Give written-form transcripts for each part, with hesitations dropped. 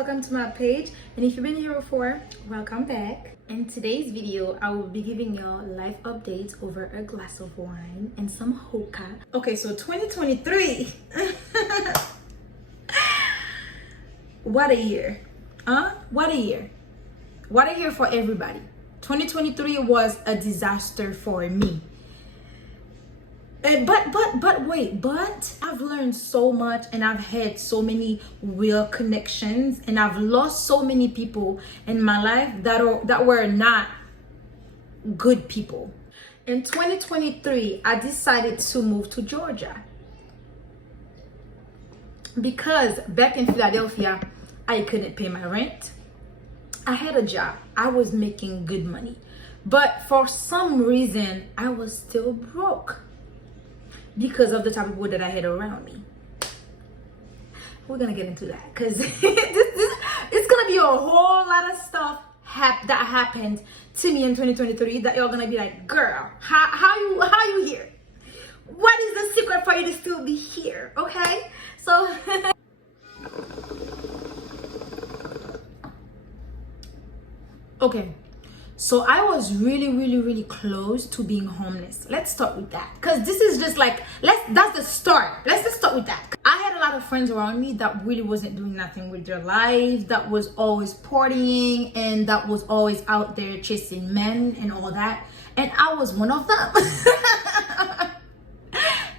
welcome to my page, and if you've been here before, welcome back. In today's video, I will be giving y'all life updates over a glass of wine and some hookah. Okay, so 2023. What a year. What a year. What a year for everybody. 2023 was a disaster for me. But I've learned so much, and I've had so many real connections, and I've lost so many people in my life that were not good people. In 2023, I decided to move to Georgia because back in Philadelphia, I couldn't pay my rent. I had a job. I was making good money, but for some reason, I was still broke because of the type of people that I had around me. We're gonna get into that because it's gonna be a whole lot of stuff that happened to me in 2023 that y'all gonna be like, girl, how you here? What is the secret for you to still be here? Okay, so okay. So I was really close to being homeless. Let's start with that, because this is just like, that's the start. Let's just start with that. I had a lot of friends around me that really wasn't doing nothing with their lives, that was always partying, and that was always out there chasing men and all that. And I was one of them.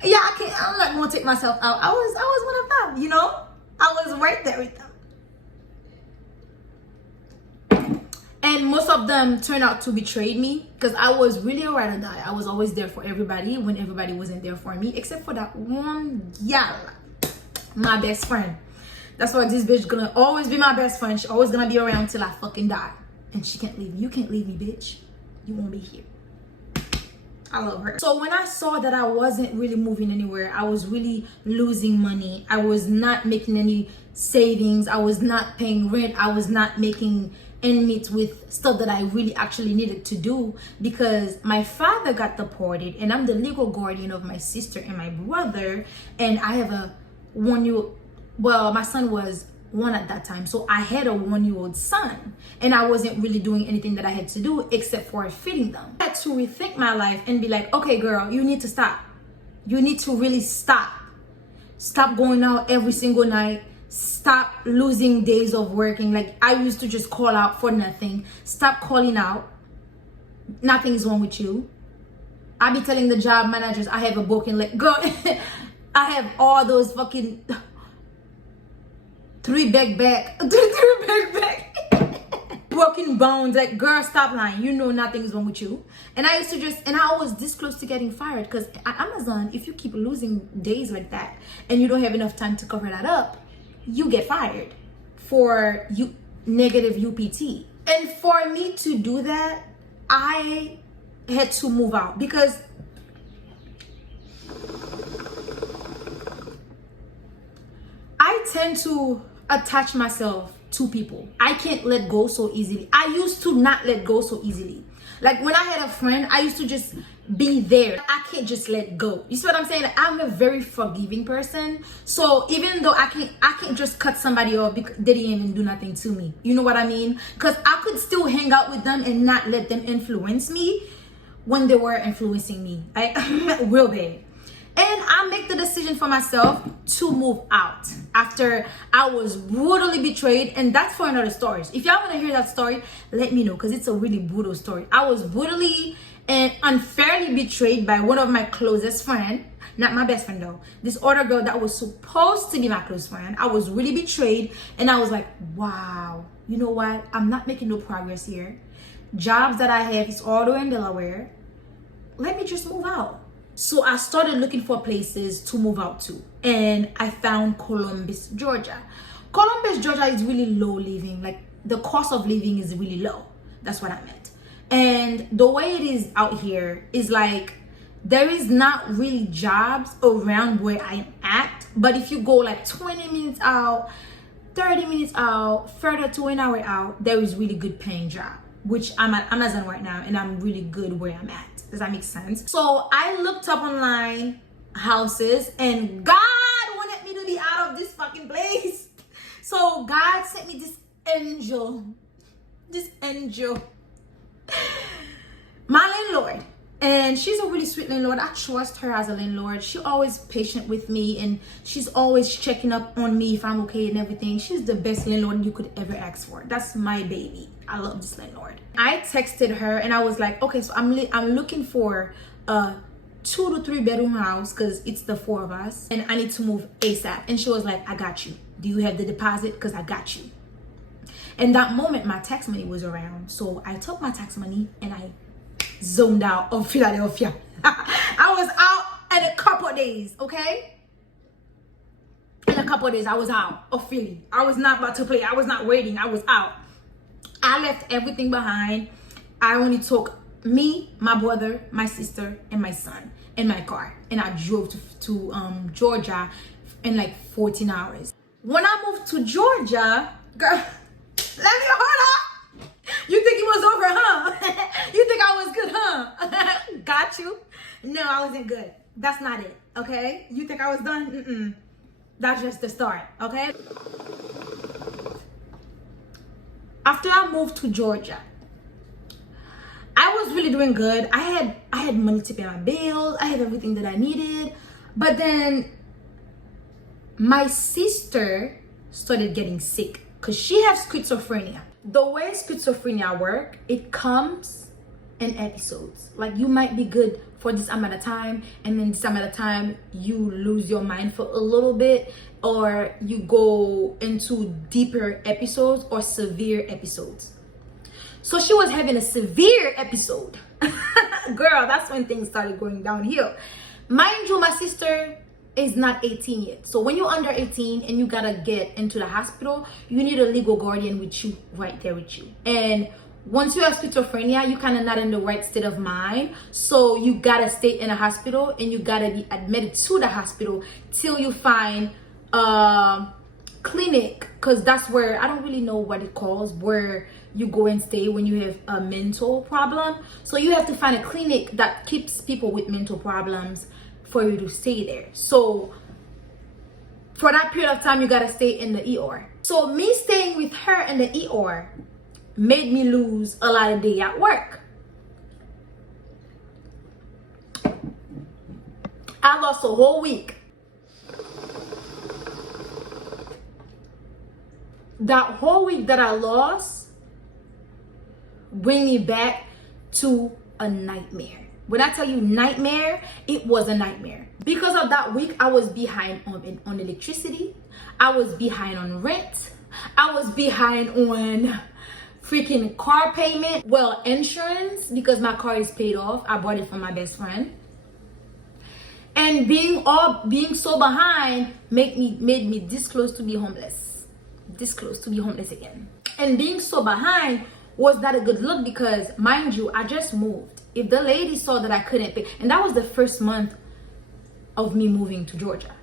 Yeah, I'm not gonna take myself out. I was one of them, you know? I was right there with them. And most of them turned out to betray me because I was really a ride or die. I was always there for everybody when everybody wasn't there for me, except for that one gal, my best friend. That's why this bitch gonna always be my best friend. She always gonna be around till I fucking die. And she can't leave me. You can't leave me, bitch. You won't be here. I love her. So when I saw that I wasn't really moving anywhere, I was really losing money. I was not making any savings. I was not paying rent. I was not making ends meet with stuff that I really actually needed to do because my father got deported and I'm the legal guardian of my sister and my brother, and I have a 1-year-old. Well, my son was 1 at that time, so I had a 1-year-old son, and I wasn't really doing anything that I had to do except for feeding them. I had to rethink my life and be like, okay girl, you need to stop. You need to really stop going out every single night. Stop losing days of working. Like, I used to just call out for nothing. Stop calling out. Nothing's wrong with you. I be telling the job managers I have a broken leg. Girl, I have all those fucking three back broken bones. Like, girl, stop lying. You know nothing's wrong with you. And I used to and I was this close to getting fired because at Amazon, if you keep losing days like that and you don't have enough time to cover that up, you get fired for negative UPT. And for me to do that, I had to move out because I tend to attach myself to people. I can't let go so easily. I used to not let go so easily. Like, when I had a friend, I used to just be there. I can't just let go. You see what I'm saying? Like, I'm a very forgiving person. So even though I can't just cut somebody off because they didn't even do nothing to me. You know what I mean? Because I could still hang out with them and not let them influence me when they were influencing me. Real bad. And I make the decision for myself to move out after I was brutally betrayed. And that's for another story. If y'all want to hear that story, let me know, because it's a really brutal story. I was brutally and unfairly betrayed by one of my closest friends. Not my best friend though. This other girl that was supposed to be my close friend. I was really betrayed. And I was like, wow, you know what? I'm not making no progress here. Jobs that I have is all the way in Delaware. Let me just move out. So I started looking for places to move out to, and I found Columbus, Georgia. Columbus, Georgia is really low living. Like, the cost of living is really low. That's what I meant. And the way it is out here is like, there is not really jobs around where I am at. But if you go like 20 minutes out, 30 minutes out, further to an hour out, there is really good paying job, which I'm at Amazon right now, and I'm really good where I'm at. Does that make sense? So I looked up online houses, and God wanted me to be out of this fucking place. So God sent me this angel, my landlord. And she's a really sweet landlord. I trust her as a landlord. She's always patient with me, and she's always checking up on me if I'm okay and everything. She's the best landlord you could ever ask for. That's my baby. I love this landlord. I texted her and I was like, okay, so I'm looking for a 2 to 3 bedroom house because it's the 4 of us, and I need to move ASAP. And she was like, I got you. Do you have the deposit? Because I got you. And that moment, my tax money was around. So I took my tax money and I zoned out of Philadelphia. I was out in a couple of days, okay? In a couple of days, I was out of Philly. I was not about to play. I was not waiting. I was out. I left everything behind. I only took me, my brother, my sister, and my son in my car. And I drove to Georgia in like 14 hours. When I moved to Georgia, girl, let me hold up. You think it was over, huh? You think I was good, huh? Got you. No, I wasn't good. That's not it, okay? You think I was done? That's just the start, okay? After I moved to Georgia, I was really doing good. I had money to pay my bills. I had everything that I needed. But then my sister started getting sick because she has schizophrenia. The way schizophrenia works, it comes in episodes. Like, you might be good for this amount of time, and then this amount of time you lose your mind for a little bit, or you go into deeper episodes or severe episodes. So she was having a severe episode. Girl, that's when things started going downhill. Mind you, my sister is not 18 yet. So when you're under 18 and you gotta get into the hospital, you need a legal guardian with you, right there with you. And once you have schizophrenia, you kind of not in the right state of mind. So you gotta stay in a hospital and you gotta be admitted to the hospital till you find a clinic, because that's where, I don't really know what it calls, where you go and stay when you have a mental problem. So you have to find a clinic that keeps people with mental problems for you to stay there. So for that period of time, you gotta stay in the ER. So me staying with her in the ER made me lose a lot of day at work. I lost a whole week. That whole week that I lost bring me back to a nightmare. When I tell you nightmare, it was a nightmare. Because of that week, I was behind on electricity. I was behind on rent. I was behind on freaking car payment. Well, insurance, because my car is paid off. I bought it from my best friend. And being so behind made me this close to be homeless. This close to be homeless again. And being so behind was not a good look because, mind you, I just moved. If the lady saw that I couldn't pay, and that was the first month of me moving to Georgia.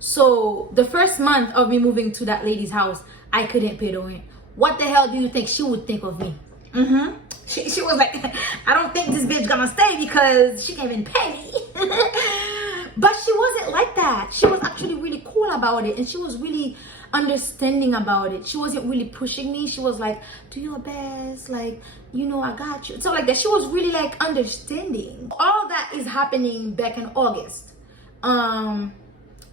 So the first month of me moving to that lady's house, I couldn't pay the rent. What the hell do you think she would think of me? She was like, I don't think this bitch gonna stay because she can't even pay me. But she wasn't like that. She was actually really cool about it, and she was really understanding about it. She wasn't really pushing me. She was like, do your best, like, you know, I got you. So like that, she was really like understanding. All that is happening back in August.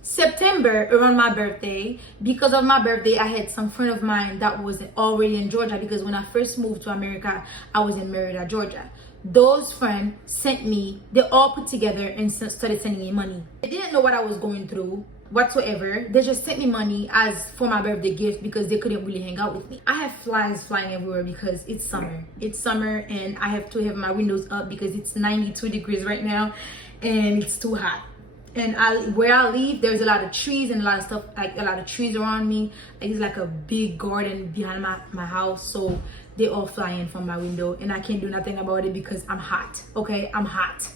September, around my birthday, because of my birthday, I had some friend of mine that was already in Georgia, because when I first moved to America, I was in Merida, Georgia. Those friends sent me, they all put together and started sending me money. They didn't know what I was going through whatsoever. They just sent me money as for my birthday gift because they couldn't really hang out with me. I have flies flying everywhere because it's summer. It's summer and I have to have my windows up because it's 92 degrees right now and it's too hot. And where I live, there's a lot of trees and a lot of stuff, like a lot of trees around me. It's like a big garden behind my house, so they all fly in from my window and I can't do nothing about it because I'm hot. Okay, I'm hot.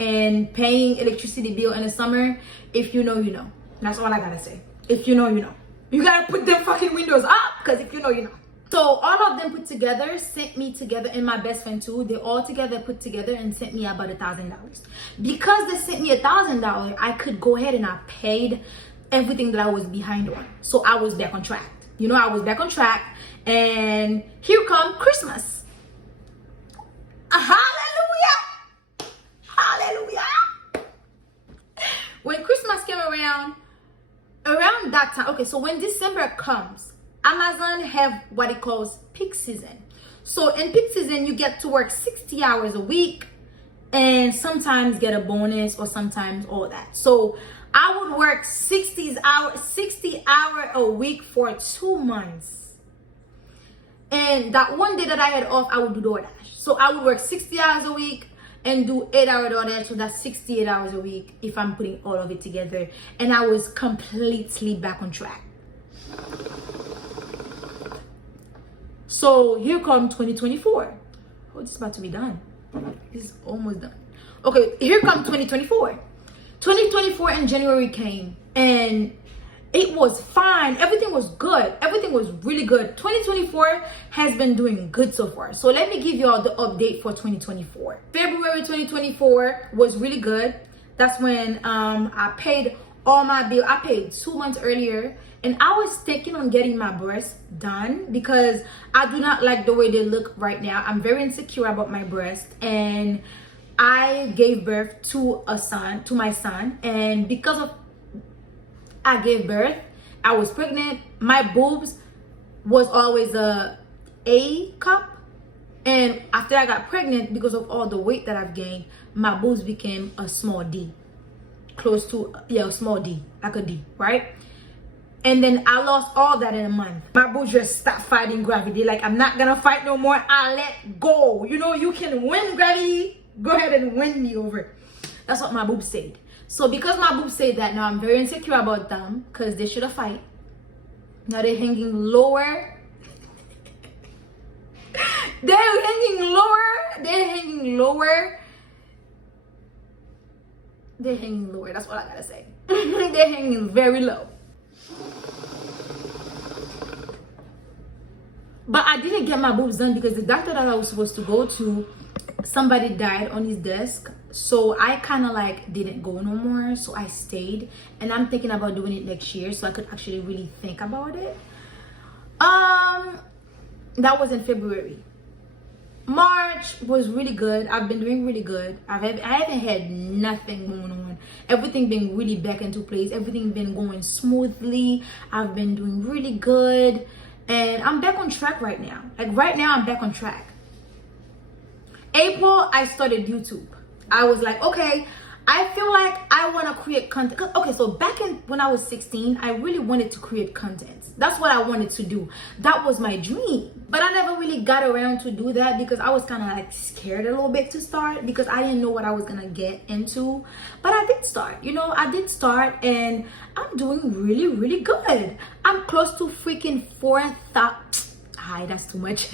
And paying electricity bill in the summer, if you know, you know. That's all I gotta say. If you know, you know. You gotta put them fucking windows up, because if you know, you know. So all of them put together sent me together, and my best friend too. They all together put together and sent me about $1,000. Because they sent me $1,000, I could go ahead and I paid everything that I was behind on. So I was back on track. You know, I was back on track, and here come Christmas. Hallelujah! Hallelujah! When Christmas came around that time, okay, so when December comes, Amazon have what it calls peak season. So in peak season, you get to work 60 hours a week and sometimes get a bonus or sometimes all that. So I would work 60 hour a week for 2 months. And that one day that I had off, I would do DoorDash. So I would work 60 hours a week and do 8-hour DoorDash. So that's 68 hours a week if I'm putting all of it together. And I was completely back on track. So here comes 2024. Oh, this is about to be done. This is almost done. Okay, here comes 2024. 2024 in January came and it was fine. Everything was good. Everything was really good. 2024 has been doing good so far. So let me give you all the update for 2024. February 2024 was really good. That's when I paid all my bill. I paid 2 months earlier, and I was thinking on getting my breasts done because I do not like the way they look right now. I'm very insecure about my breasts, and I gave birth to my son, and because of I gave birth, I was pregnant. My boobs was always a cup, and after I got pregnant, because of all the weight that I've gained, my boobs became a small D, close to a small D, like a D, right? And then I lost all that in a month. My boobs just stopped fighting gravity. Like, I'm not gonna fight no more. I let go. You know, you can win gravity. Go ahead and win me over. That's what my boobs said. So because my boobs say that, now I'm very insecure about them because they should have fight. Now they're hanging lower. They're hanging lower. They're hanging lower. They're hanging lower. That's what I gotta say. They're hanging very low. But I didn't get my boobs done because the doctor that I was supposed to go to, somebody died on his desk. So I kind of like didn't go no more. So I stayed, and I'm thinking about doing it next year so I could actually really think about it. That was in February. March was really good. I've been doing really good. I haven't had nothing going on. Everything been really back into place. Everything been going smoothly. I've been doing really good, and I'm back on track right now. Like right now, I'm back on track. April, I started YouTube. I was like, okay, I feel like I want to create content. Okay, so back when I was 16, I really wanted to create content. That's what I wanted to do. That was my dream. But I never really got around to do that because I was kind of like scared a little bit to start because I didn't know what I was going to get into. But I did start, you know, I did start, and I'm doing really, really good. I'm close to freaking 4,000. Hi, that's too much.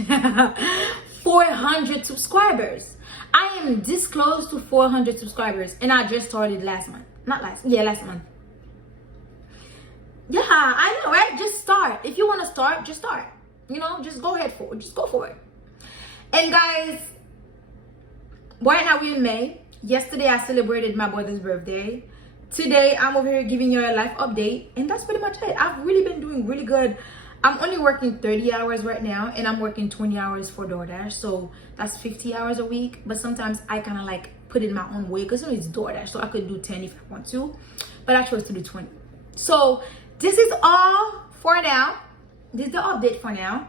400 subscribers. I am this close to 400 subscribers, and I just started last month. Last month. Yeah, I know, right? Just start. If you want to start, just start. You know, just go ahead for it. Just go for it. And guys, right now we're in May. Yesterday I celebrated my brother's birthday. Today I'm over here giving you a life update, and that's pretty much it. I've really been doing really good. I'm only working 30 hours right now, and I'm working 20 hours for DoorDash, so that's 50 hours a week. But sometimes I kind of like put it my own way because it's DoorDash, so I could do 10 if I want to, but I chose to do 20. So this is all for now. This is the update for now,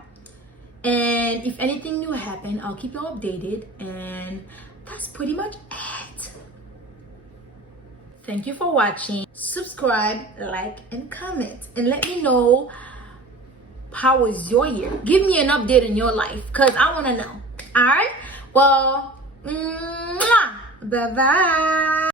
and if anything new happen, I'll keep you updated, and that's pretty much it. Thank you for watching. Subscribe, like, and comment, and let me know how was your year. Give me an update in your life because I want to know. All right, well, bye bye.